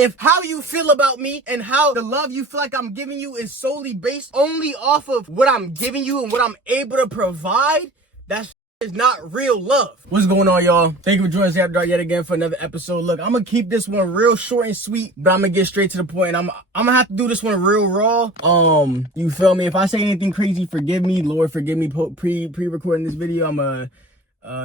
If how you feel about me and how the love you feel like I'm giving you is solely based only off of what I'm giving you and what I'm able to provide, that's is not real love. What's going on, y'all? Thank you for joining us after dark yet again for another episode. Look, I'm gonna keep this one real short and sweet, but I'm gonna get straight to the point. I'm gonna have to do this one real raw. You feel me? If I say anything crazy, forgive me. Lord, forgive me. Pre-recording this video, I'm gonna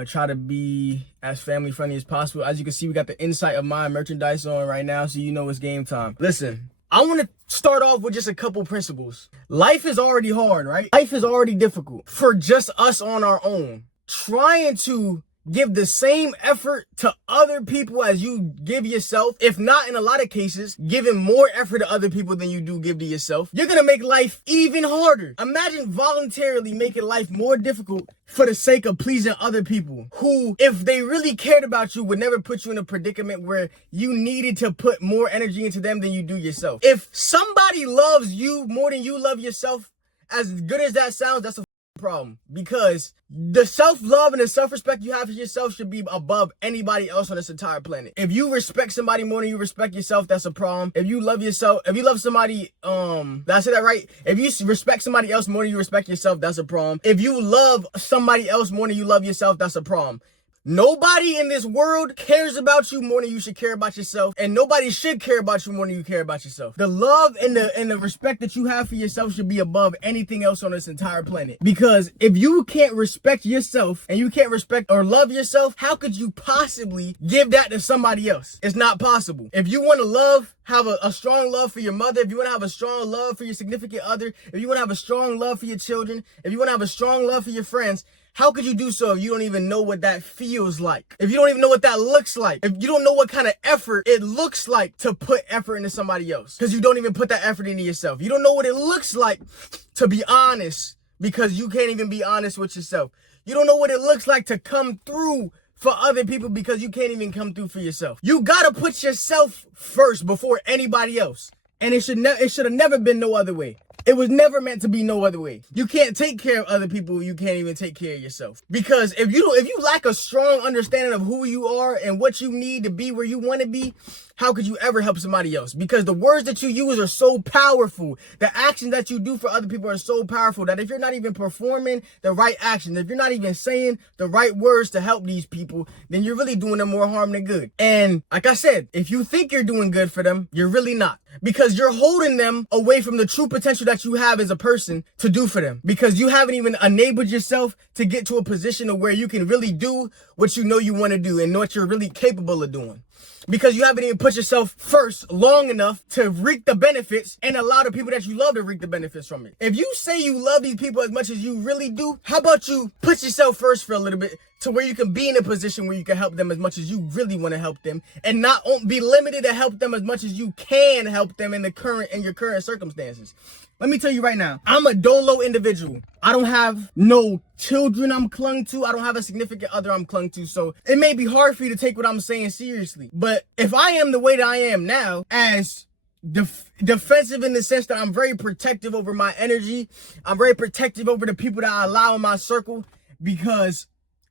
try to be as family friendly as possible. As you can see, we got the Insight of Mind merchandise on right now, so you know it's game time. Listen, I want to start off with just a couple principles. Life is already hard, right? Life is already difficult for just us on our own. Trying to give the same effort to other people as you give yourself, if not in a lot of cases, giving more effort to other people than you do give to yourself, you're gonna make life even harder. Imagine voluntarily making life more difficult for the sake of pleasing other people who, if they really cared about you, would never put you in a predicament where you needed to put more energy into them than you do yourself. If somebody loves you more than you love yourself, as good as that sounds, that's a problem, because the self-love and the self-respect you have for yourself should be above anybody else on this entire planet. If you respect somebody more than you respect yourself, that's a problem. If you love yourself, if you love somebody, did I say that right? If you respect somebody else more than you respect yourself, that's a problem. If you love somebody else more than you love yourself, that's a problem. Nobody in this world cares about you more than you should care about yourself, and nobody should care about you more than you care about yourself. The love and the respect that you have for yourself should be above anything else on this entire planet. Because if you can't respect yourself and you can't respect or love yourself, how could you possibly give that to somebody else? It's not possible. If you want to have a strong love for your mother, if you want to have a strong love for your significant other, if you want to have a strong love for your children, if you want to have a strong love for your friends, how could you do so if you don't even know what that feels like? If you don't even know what that looks like? If you don't know what kind of effort it looks like to put effort into somebody else? Because you don't even put that effort into yourself. You don't know what it looks like to be honest, because you can't even be honest with yourself. You don't know what it looks like to come through for other people because you can't even come through for yourself. You gotta put yourself first before anybody else. And it should have never been no other way. It was never meant to be no other way. You can't take care of other people. You can't even take care of yourself. Because if you lack a strong understanding of who you are and what you need to be where you want to be, how could you ever help somebody else? Because the words that you use are so powerful. The actions that you do for other people are so powerful that if you're not even performing the right actions, if you're not even saying the right words to help these people, then you're really doing them more harm than good. And like I said, if you think you're doing good for them, you're really not. Because you're holding them away from the true potential that you have as a person to do for them. Because you haven't even enabled yourself to get to a position of where you can really do what you know you want to do and what you're really capable of doing. Because you haven't even put yourself first long enough to reap the benefits and allow the people that you love to reap the benefits from it. If you say you love these people as much as you really do, how about you put yourself first for a little bit to where you can be in a position where you can help them as much as you really want to help them, and not be limited to help them as much as you can help them in your current circumstances. Let me tell you right now, I'm a dolo individual. I don't have no children I'm clung to. I don't have a significant other I'm clung to. So it may be hard for you to take what I'm saying seriously. But if I am the way that I am now, as defensive in the sense that I'm very protective over my energy, I'm very protective over the people that I allow in my circle, because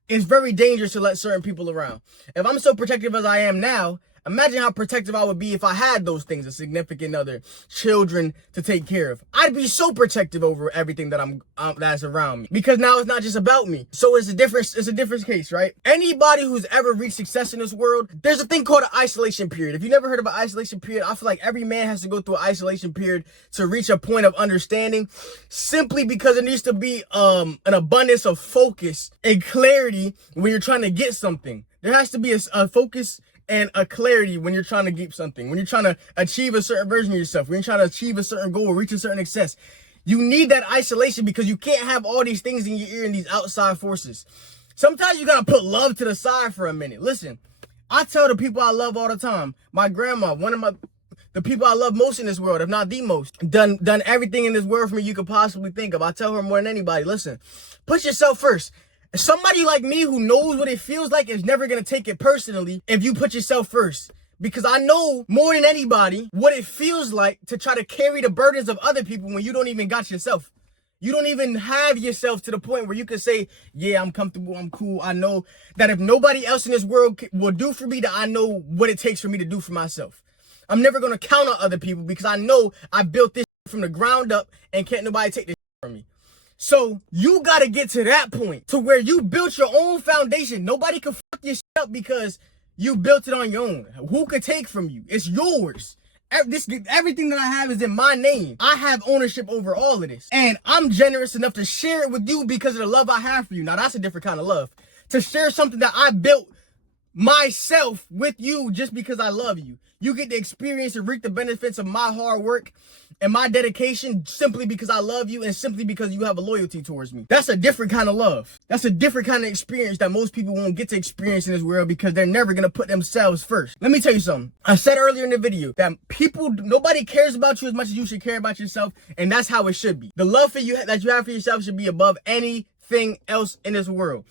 it's very dangerous to let certain people around. If I'm so protective as I am now, imagine how protective I would be if I had those things, a significant other, children to take care of. I'd be so protective over everything that that's around me, because now it's not just about me. So it's a different case, right? Anybody who's ever reached success in this world, there's a thing called an isolation period. If you never heard of an isolation period, I feel like every man has to go through an isolation period to reach a point of understanding, simply because there needs to be an abundance of focus and clarity when you're trying to get something. There has to be a focus and a clarity when you're trying to get something, when you're trying to achieve a certain version of yourself, when you're trying to achieve a certain goal, reach a certain success. You need that isolation, because you can't have all these things in your ear and these outside forces. Sometimes you gotta put love to the side for a minute. Listen, I tell the people I love all the time, my grandma, the people I love most in this world, if not the most, done everything in this world for me you could possibly think of. I tell her more than anybody, listen, put yourself first. Somebody like me who knows what it feels like is never going to take it personally if you put yourself first. Because I know more than anybody what it feels like to try to carry the burdens of other people when you don't even got yourself. You don't even have yourself to the point where you can say, yeah, I'm comfortable, I'm cool. I know that if nobody else in this world will do for me, that I know what it takes for me to do for myself. I'm never gonna count on other people because I know I built this from the ground up and can't nobody take this from me. So you gotta get to that point to where you built your own foundation. Nobody can fuck your shit up because you built it on your own. Who could take from you? It's yours. Everything that I have is in my name. I have ownership over all of this. And I'm generous enough to share it with you because of the love I have for you. Now that's a different kind of love. To share something that I built myself with you just because I love you. You get to experience and reap the benefits of my hard work and my dedication simply because I love you and simply because you have a loyalty towards me. That's a different kind of love. That's a different kind of experience that most people won't get to experience in this world because they're never going to put themselves first. Let me tell you something. I said earlier in the video that nobody cares about you as much as you should care about yourself, and that's how it should be. The love for you that you have for yourself should be above anything else in this world.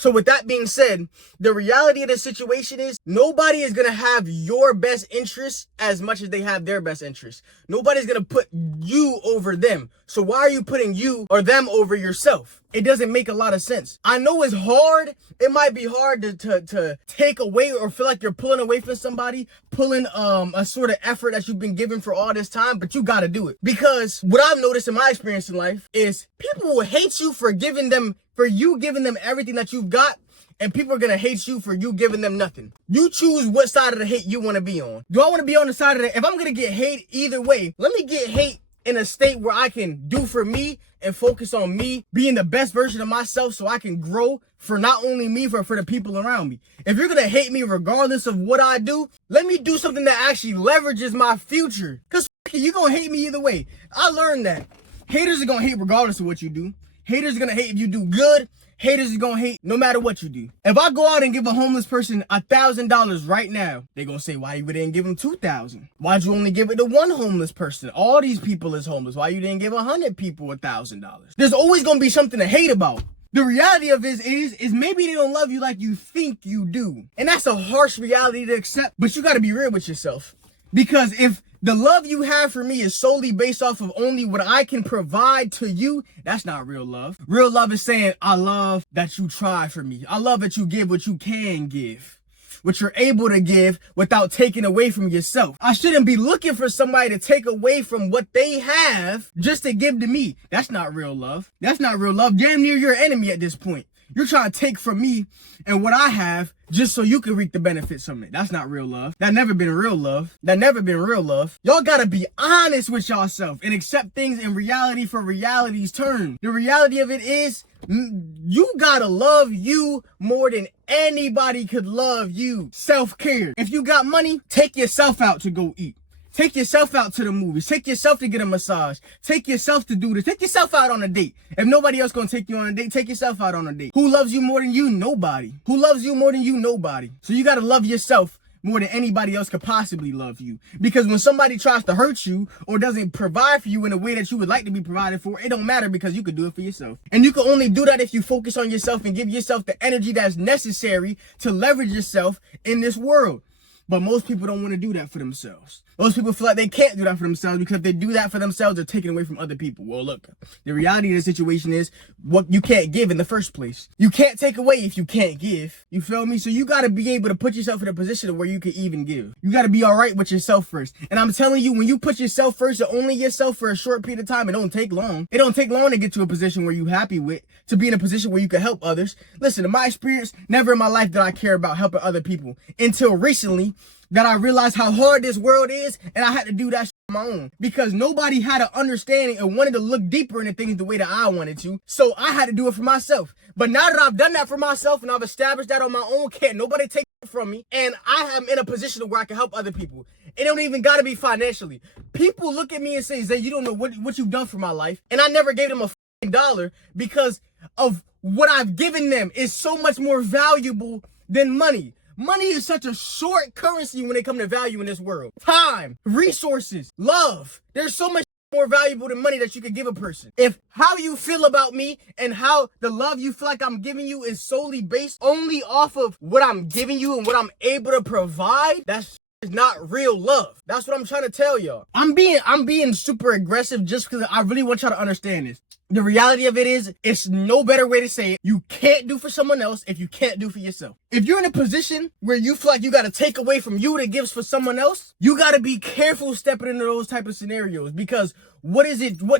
So with that being said, the reality of the situation is nobody is going to have your best interests as much as they have their best interests. Nobody's going to put you over them. So why are you putting you or them over yourself? It doesn't make a lot of sense. I know it's hard. It might be hard to take away or feel like you're pulling away from somebody, pulling a sort of effort that you've been given for all this time, but you got to do it. Because what I've noticed in my experience in life is people will hate you for you giving them everything that you've got, and people are going to hate you for you giving them nothing. You choose what side of the hate you want to be on. Do I want to be on the side of the, if I'm going to get hate either way, let me get hate in a state where I can do for me and focus on me being the best version of myself so I can grow for not only me, for the people around me. If you're going to hate me regardless of what I do, let me do something that actually leverages my future. Because you're going to hate me either way. I learned that. Haters are going to hate regardless of what you do. Haters are going to hate if you do good. Haters are going to hate no matter what you do. If I go out and give a homeless person $1,000 right now, they're going to say, why you didn't give him $2,000? Why'd you only give it to one homeless person? All these people is homeless. Why you didn't give 100 people $1,000? There's always going to be something to hate about. The reality of it is maybe they don't love you like you think you do. And that's a harsh reality to accept, but you got to be real with yourself. Because if the love you have for me is solely based off of only what I can provide to you, that's not real love. Real love is saying, I love that you try for me. I love that you give what you can give, what you're able to give without taking away from yourself. I shouldn't be looking for somebody to take away from what they have just to give to me. That's not real love. That's not real love. Damn near your enemy at this point. You're trying to take from me and what I have just so you can reap the benefits from it. That's not real love. That never been real love. That never been real love. Y'all gotta be honest with yourself and accept things in reality for reality's terms. The reality of it is you gotta love you more than anybody could love you. Self-care. If you got money, take yourself out to go eat. Take yourself out to the movies. Take yourself to get a massage. Take yourself to do this. Take yourself out on a date. If nobody else gonna take you on a date, take yourself out on a date. Who loves you more than you? Nobody. Who loves you more than you? Nobody. So you gotta love yourself more than anybody else could possibly love you. Because when somebody tries to hurt you or doesn't provide for you in a way that you would like to be provided for, it don't matter because you could do it for yourself. And you can only do that if you focus on yourself and give yourself the energy that's necessary to leverage yourself in this world. But most people don't want to do that for themselves. Most people feel like they can't do that for themselves because if they do that for themselves, they're taking away from other people. Well, look, the reality of the situation is what you can't give in the first place. You can't take away if you can't give. You feel me? So you got to be able to put yourself in a position where you can even give. You got to be all right with yourself first. And I'm telling you, when you put yourself first and only yourself for a short period of time, it don't take long. It don't take long to get to a position where you're happy with, to be in a position where you can help others. Listen, in my experience, never in my life did I care about helping other people until recently, that I realized how hard this world is, and I had to do that shit on my own. Because nobody had an understanding and wanted to look deeper into things the way that I wanted to. So I had to do it for myself. But now that I've done that for myself and I've established that on my own, can't nobody take it from me. And I am in a position where I can help other people. It don't even gotta be financially. People look at me and say, Zay, you don't know what you've done for my life. And I never gave them a $1 because of what I've given them is so much more valuable than money. Money is such a short currency when it comes to value in this world. Time, resources, love. There's so much more valuable than money that you could give a person. If how you feel about me and how the love you feel like I'm giving you is solely based only off of what I'm giving you and what I'm able to provide, that's not real love. That's what I'm trying to tell y'all. I'm being super aggressive just because I really want y'all to understand this. The reality of it is, it's no better way to say it. You can't do for someone else if you can't do for yourself. If you're in a position where you feel like you got to take away from you to give for someone else, you got to be careful stepping into those type of scenarios, because what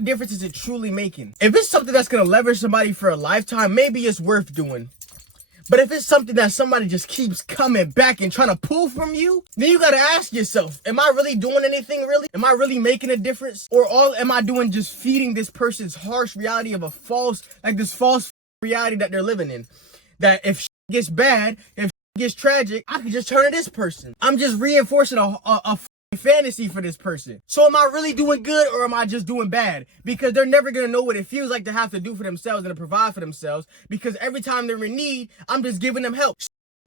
difference is it truly making? If it's something that's going to leverage somebody for a lifetime, maybe it's worth doing. But if it's something that somebody just keeps coming back and trying to pull from you, then you got to ask yourself, am I really doing anything really? Am I really making a difference? Or all am I doing just feeding this person's harsh reality of a false reality that they're living in? That if shit gets bad, if shit gets tragic, I can just turn to this person. I'm just reinforcing a fantasy for this person. So am I really doing good, or am I just doing bad? Because they're never going to know what it feels like to have to do for themselves and to provide for themselves, because every time they're in need, I'm just giving them help.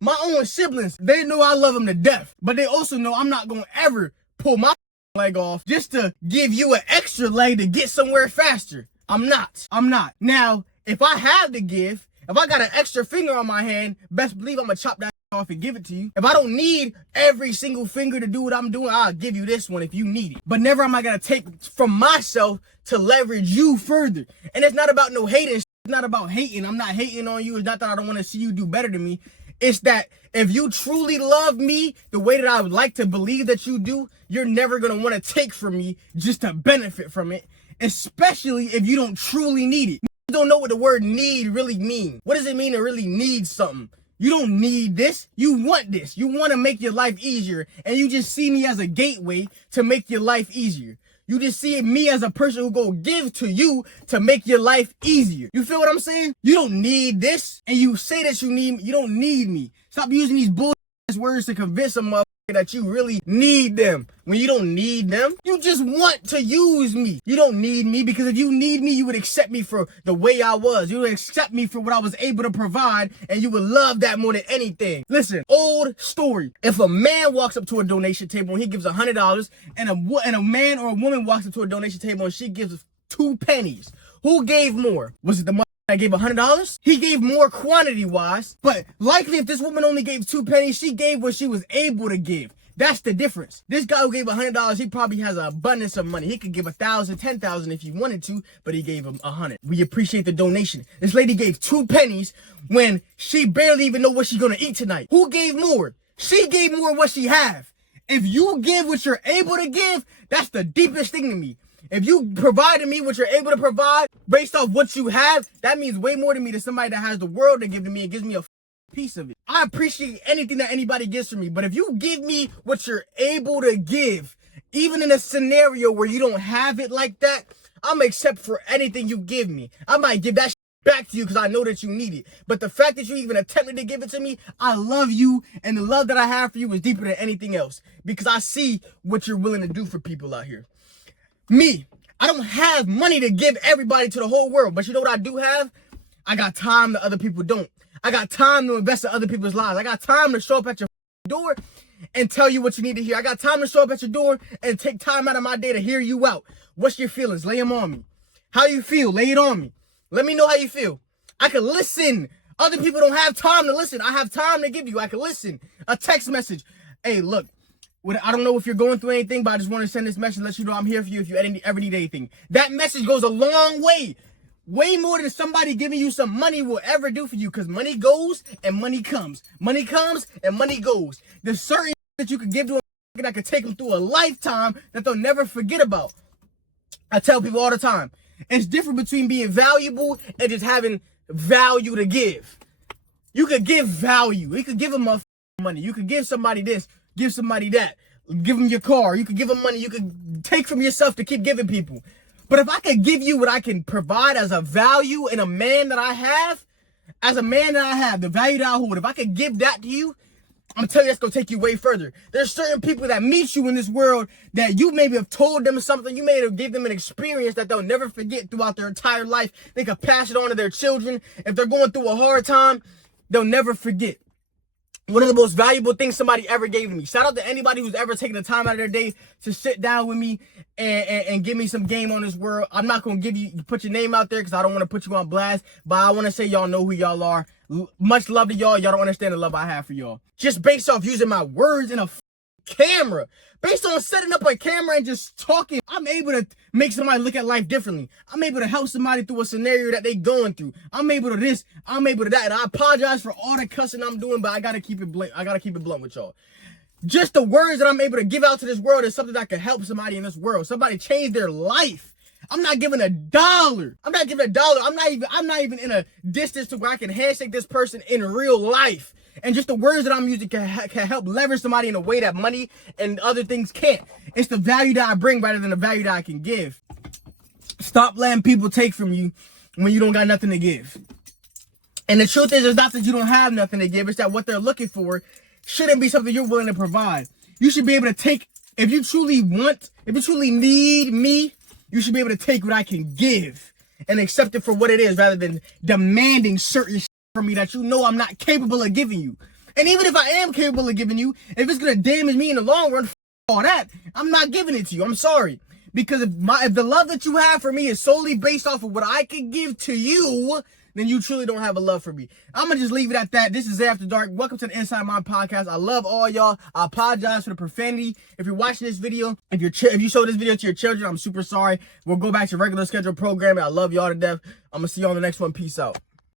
My own siblings, they know I love them to death, but they also know I'm not going to ever pull my leg off just to give you an extra leg to get somewhere faster. I'm not. Now, if I have to give, if I got an extra finger on my hand, best believe I'm going to chop that off and give it to you. If I don't need every single finger to do what I'm doing, I'll give you this one if you need it. But never am I going to take from myself to leverage you further. And it's not about no hating. It's not about hating. I'm not hating on you. It's not that I don't want to see you do better than me. It's that if you truly love me the way that I would like to believe that you do, you're never going to want to take from me just to benefit from it, especially if you don't truly need it. You don't know what the word need really means. What does it mean to really need something? You don't need this. You want this. You want to make your life easier. And you just see me as a gateway to make your life easier. You just see me as a person who go give to you to make your life easier. You feel what I'm saying? You don't need this. And you say that you need me. You don't need me. Stop using these bullshit words to convince a motherfucker that you really need them. When you don't need them, you just want to use me. You don't need me, because if you need me, you would accept me for the way I was. You would accept me for what I was able to provide, and you would love that more than anything. Listen, old story. If a man walks up to a donation table and he gives $100, and a man or a woman walks up to a donation table and she gives 2 pennies, who gave more? Was it the mother that gave $100? He gave more quantity wise, but likely if this woman only gave 2 pennies, she gave what she was able to give. That's the difference. This guy who gave $100, he probably has an abundance of money. He could give 1,000, 10,000 if he wanted to, but he gave him 100. We appreciate the donation. This lady gave 2 pennies when she barely even know what she's gonna eat tonight. Who gave more? She gave more what she have. If you give what you're able to give, that's the deepest thing to me. If you provide to me what you're able to provide based off what you have, that means way more to me than somebody that has the world to give to me and gives me a piece of it. I appreciate anything that anybody gives from me, but if you give me what you're able to give, even in a scenario where you don't have it like that, I'm gonna accept for anything you give me. I might give that shit back to you because I know that you need it. But the fact that you even attempted to give it to me, I love you, and the love that I have for you is deeper than anything else, because I see what you're willing to do for people out here. Me, I don't have money to give everybody to the whole world, but you know what I do have? I got time that other people don't. I got time to invest in other people's lives. I got time to show up at your door and tell you what you need to hear. I got time to show up at your door and take time out of my day to hear you out. What's your feelings? Lay them on me. How you feel? Lay it on me. Let me know how you feel. I can listen. Other people don't have time to listen. I have time to give you. I can listen. A text message. Hey, look, I don't know if you're going through anything, but I just want to send this message and let you know I'm here for you if you ever need anything. That message goes a long way. Way more than somebody giving you some money will ever do for you, because money goes and money comes. Money comes and money goes. There's certain that you could give to a that could take them through a lifetime that they'll never forget about. I tell people all the time, it's different between being valuable and just having value to give. You could give value. You could give them money. You could give somebody this, give somebody that. Give them your car. You could give them money. You could take from yourself to keep giving people. But if I could give you what I can provide as a value in a man that I have, the value that I hold, if I could give that to you, I'm telling you, that's going to take you way further. There's certain people that meet you in this world that you maybe have told them something, you may have given them an experience that they'll never forget throughout their entire life. They could pass it on to their children. If they're going through a hard time, they'll never forget. One of the most valuable things somebody ever gave to me. Shout out to anybody who's ever taken the time out of their day to sit down with me and give me some game on this world. I'm not going to put your name out there because I don't want to put you on blast, but I want to say y'all know who y'all are. Much love to y'all. Y'all don't understand the love I have for y'all. Just based off using my words in a camera. Based on setting up a camera and just talking, I'm able to make somebody look at life differently. I'm able to help somebody through a scenario that they going through. I'm able to this, I'm able to that. And I apologize for all the cussing I'm doing, but I gotta keep it blunt. I gotta keep it blunt with y'all. Just the words that I'm able to give out to this world is something that could help somebody in this world. Somebody change their life. I'm not giving $1. I'm not giving $1. I'm not even in a distance to where I can handshake this person in real life. And just the words that I'm using can help leverage somebody in a way that money and other things can't. It's the value that I bring rather than the value that I can give. Stop letting people take from you when you don't got nothing to give. And the truth is, it's not that you don't have nothing to give. It's that what they're looking for shouldn't be something you're willing to provide. You should be able to take, if you truly need me, you should be able to take what I can give and accept it for what it is rather than demanding certain shit from me that you know I'm not capable of giving you. And even if I am capable of giving you, if it's going to damage me in the long run, all that, I'm not giving it to you. I'm sorry. Because if the love that you have for me is solely based off of what I can give to you, then you truly don't have a love for me. I'm going to just leave it at that. This is After Dark. Welcome to the Inside My Podcast. I love all y'all. I apologize for the profanity. If you're watching this video, if you show this video to your children, I'm super sorry. We'll go back to regular scheduled programming. I love y'all to death. I'm going to see you on the next one. Peace out.